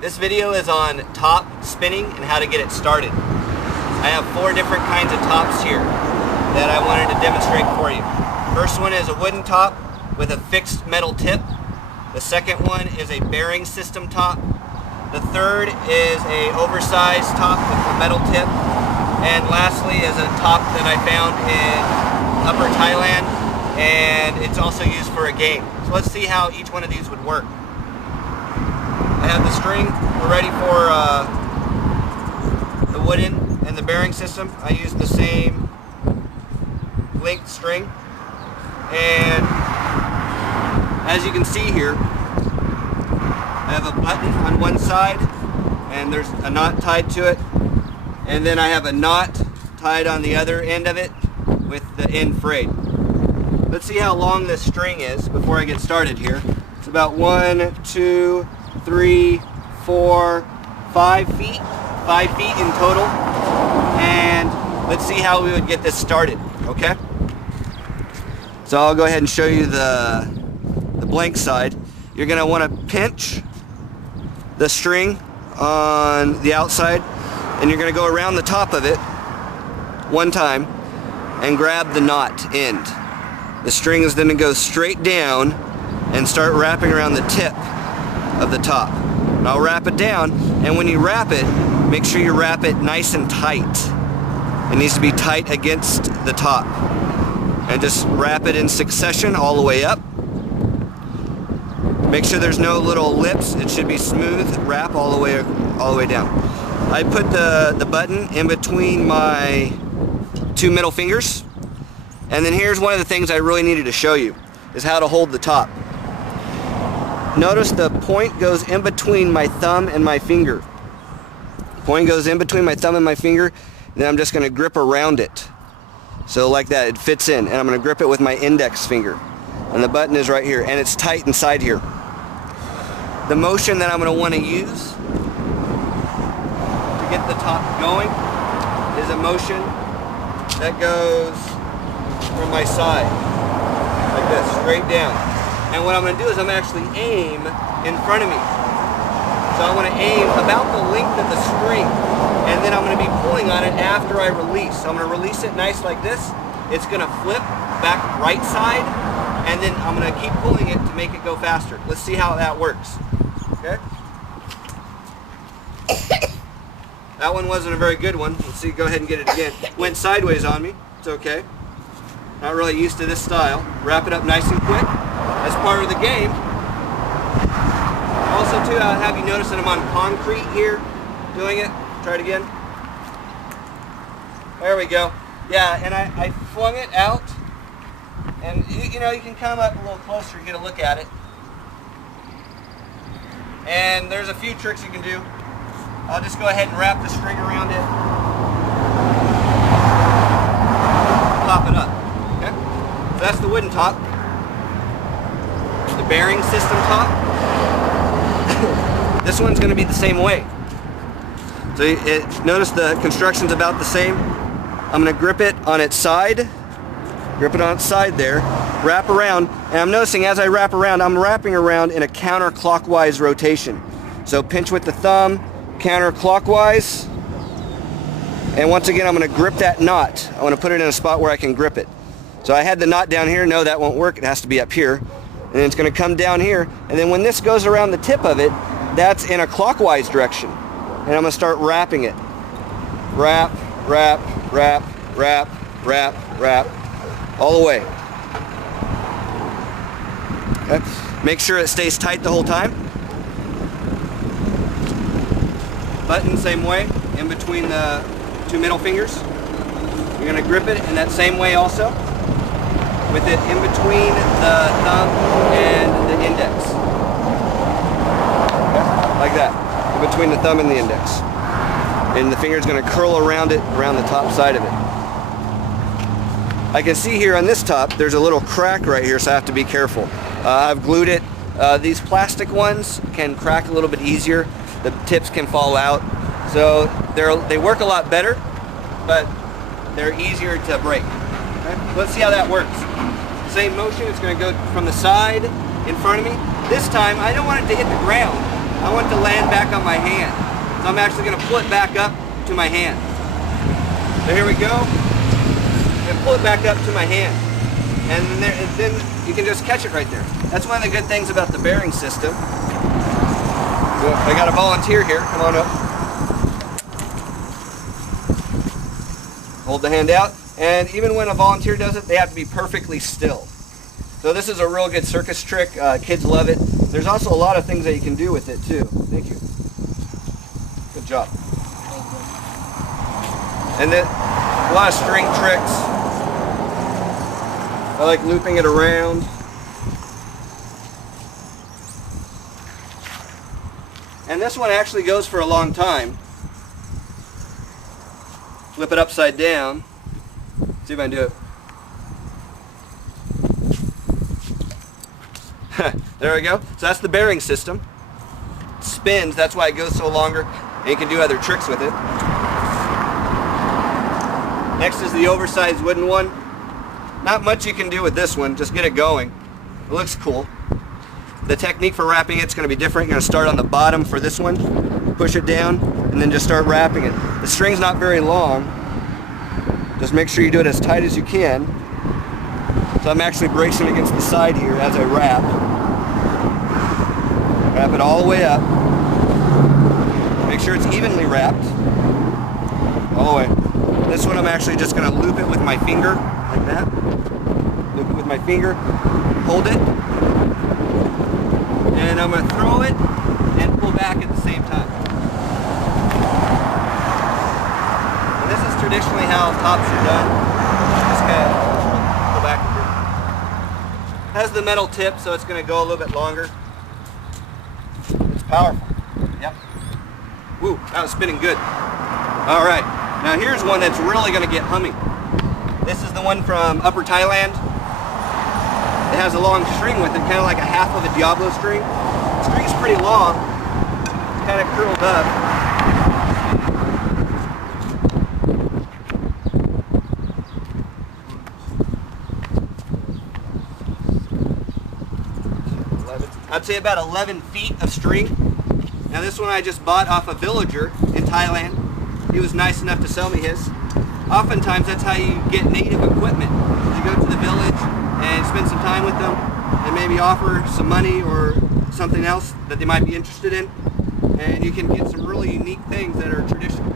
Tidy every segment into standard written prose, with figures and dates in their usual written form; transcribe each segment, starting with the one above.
This video is on top spinning and how to get it started. I have 4 different kinds of tops here that I wanted to demonstrate for you. First one is a wooden top with a fixed metal tip. The second one is a bearing system top. The third is a oversized top with a metal tip. And lastly is a top that I found in Upper Thailand, and it's also used for a game. So let's see how each one of these would work. I have the string. We're ready for the wooden and the bearing system. I use the same length string, and as you can see here, I have a button on one side and there's a knot tied to it, and then I have a knot tied on the other end of it with the end frayed. Let's see how long this string is before I get started here. It's about 1, 2, 3, 4, 5 feet. 5 feet in total. And let's see how we would get this started, okay? So I'll go ahead and show you the blank side. You're gonna wanna pinch the string on the outside, and you're gonna go around the top of it one time and grab the knot end. The string is then gonna go straight down and start wrapping around the tip of the top. And I'll wrap it down, and when you wrap it, make sure you wrap it nice and tight. It needs to be tight against the top. And just wrap it in succession all the way up. Make sure there's no little lips. It should be smooth wrap all the way down. I put the button in between my 2 middle fingers. And then here's one of the things I really needed to show you, is how to hold the top. Notice the point goes in between my thumb and my finger. The point goes in between my thumb and my finger, and then I'm just going to grip around it. So like that, it fits in, and I'm going to grip it with my index finger. And the button is right here, and it's tight inside here. The motion that I'm going to want to use to get the top going is a motion that goes from my side, like this, straight down. And what I'm going to do is I'm going to actually aim in front of me. So I want to aim about the length of the string, and then I'm going to be pulling on it after I release. So I'm going to release it nice like this. It's going to flip back right side, and then I'm going to keep pulling it to make it go faster. Let's see how that works. Okay? That one wasn't a very good one. Let's see, go ahead and get it again. Went sideways on me. It's okay. Not really used to this style. Wrap it up nice and quick. As part of the game. Also too, I'll have you notice that I'm on concrete here doing it. Try it again. There we go. Yeah, and I flung it out, and you know, you can come up a little closer and get a look at it. And there's a few tricks you can do. I'll just go ahead and wrap the string around it. Pop it up. Okay? So that's the wooden top. The bearing system top. This one's going to be the same way. So notice the construction's about the same. I'm going to grip it on its side. Grip it on its side there. Wrap around. And I'm noticing as I wrap around, I'm wrapping around in a counterclockwise rotation. So pinch with the thumb, counterclockwise. And once again, I'm going to grip that knot. I want to put it in a spot where I can grip it. So I had the knot down here. No, that won't work. It has to be up here. And it's going to come down here. And then when this goes around the tip of it, that's in a clockwise direction. And I'm going to start wrapping it. Wrap, wrap, wrap, wrap, wrap, wrap, all the way. Okay. Make sure it stays tight the whole time. Button, same way, in between the 2 middle fingers. You're going to grip it in that same way also, with it in between the thumb and the index. Okay. Like that, in between the thumb and the index. And the finger is going to curl around it, around the top side of it. I can see here on this top, there's a little crack right here, so I have to be careful. I've glued it. These plastic ones can crack a little bit easier. The tips can fall out. So they work a lot better, but they're easier to break. Okay? Let's see how that works. Same motion, it's going to go from the side in front of me. This time, I don't want it to hit the ground. I want it to land back on my hand. So I'm actually going to pull it back up to my hand. So here we go. And pull it back up to my hand. And then you can just catch it right there. That's one of the good things about the bearing system. So I got a volunteer here. Come on up. Hold the hand out. And even when a volunteer does it, they have to be perfectly still. So this is a real good circus trick. Kids love it. There's also a lot of things that you can do with it too. Thank you. Good job. Thank you. And then a lot of string tricks. I like looping it around. And this one actually goes for a long time. Flip it upside down. See if I can do it. There we go. So that's the bearing system. It spins, that's why it goes so longer, and you can do other tricks with it. Next is the oversized wooden one. Not much you can do with this one, just get it going. It looks cool. The technique for wrapping it's going to be different. You're going to start on the bottom for this one, push it down, and then just start wrapping it. The string's not very long. Just make sure you do it as tight as you can. So I'm actually bracing against the side here as I wrap. Wrap it all the way up. Make sure it's evenly wrapped. All the way. This one I'm actually just going to loop it with my finger, like that. Loop it with my finger. Hold it. And I'm going to throw it and pull back at the same time. And this is traditionally how tops are done. Just kind of pull back and through. Has the metal tip, so it's going to go a little bit longer. It's powerful. Yep. Woo, that was spinning good. All right, now here's one that's really going to get humming. This is the one from Upper Thailand. It has a long string with it, kind of like a half of a Diablo string. The string's pretty long, it's kind of curled up. I'd say about 11 feet of string. Now this one I just bought off a villager in Thailand. He was nice enough to sell me his. Oftentimes that's how you get native equipment. You go to the village and spend some time with them and maybe offer some money or something else that they might be interested in, and you can get some really unique things that are traditional.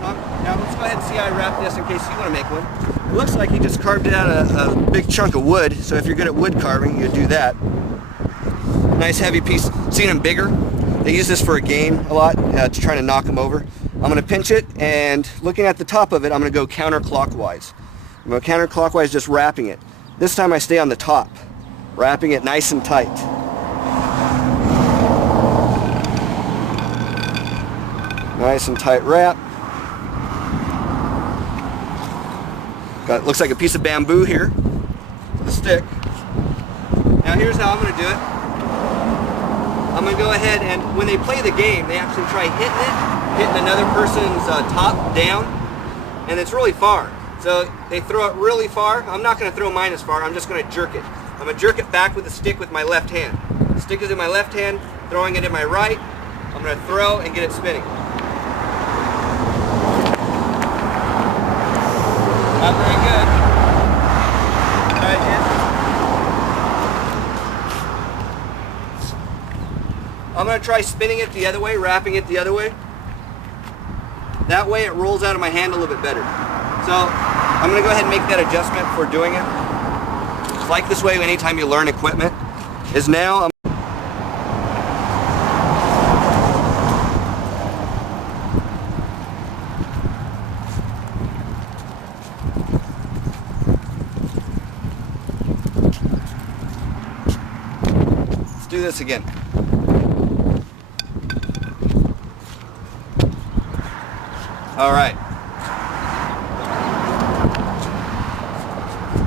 Now let's go ahead and see how I wrap this in case you want to make one. It looks like he just carved it out of a big chunk of wood, so if you're good at wood carving, you do that. Nice heavy piece. Seen them bigger. They use this for a game a lot to try to knock them over. I'm going to pinch it, and looking at the top of it, I'm going to go counterclockwise. I'm going to go counterclockwise, just wrapping it. This time I stay on the top, wrapping it nice and tight. Nice and tight wrap. Got, looks like a piece of bamboo here with a stick. Now here's how I'm going to do it. I'm going to go ahead and when they play the game, they actually try hitting another person's top down, and it's really far. So they throw it really far. I'm not going to throw mine as far, I'm just going to jerk it. I'm going to jerk it back with the stick with my left hand. The stick is in my left hand, throwing it in my right. I'm going to throw and get it spinning. Not very good. Try again. I'm going to try spinning it the other way, wrapping it the other way. That way it rolls out of my hand a little bit better. So I'm going to go ahead and make that adjustment for doing it. It's like this way anytime you learn equipment. Is now let's do this again. All right.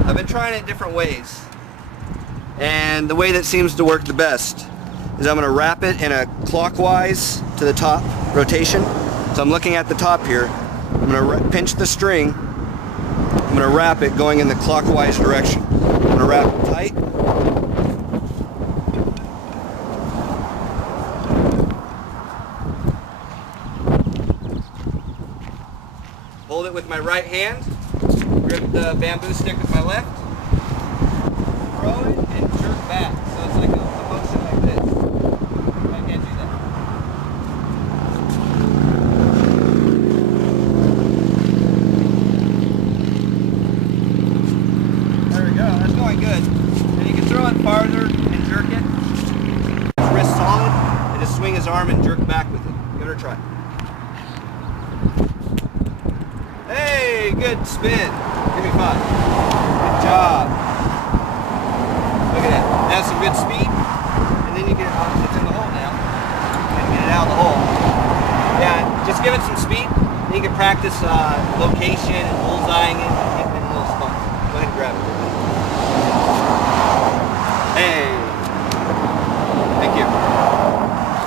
I've been trying it different ways, and the way that seems to work the best is I'm going to wrap it in a clockwise to the top rotation. So I'm looking at the top here. I'm going to pinch the string. I'm going to wrap it going in the clockwise direction. I'm going to wrap it tight. hold it with my right hand, grip the bamboo stick with my left, throw it, and jerk back. So it's like a motion like this. I can't do that. There we go. That's going good. And you can throw it farther and jerk it. His wrist solid, and just swing his arm and jerk back with it. Give it a try. Hey, good spin. Give me 5. Good job. Look at that. That's some good speed. And then you get it's in the hole now. And get it out of the hole. Yeah, just give it some speed. Then you can practice location and bullseyeing it.